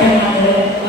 감사합니다.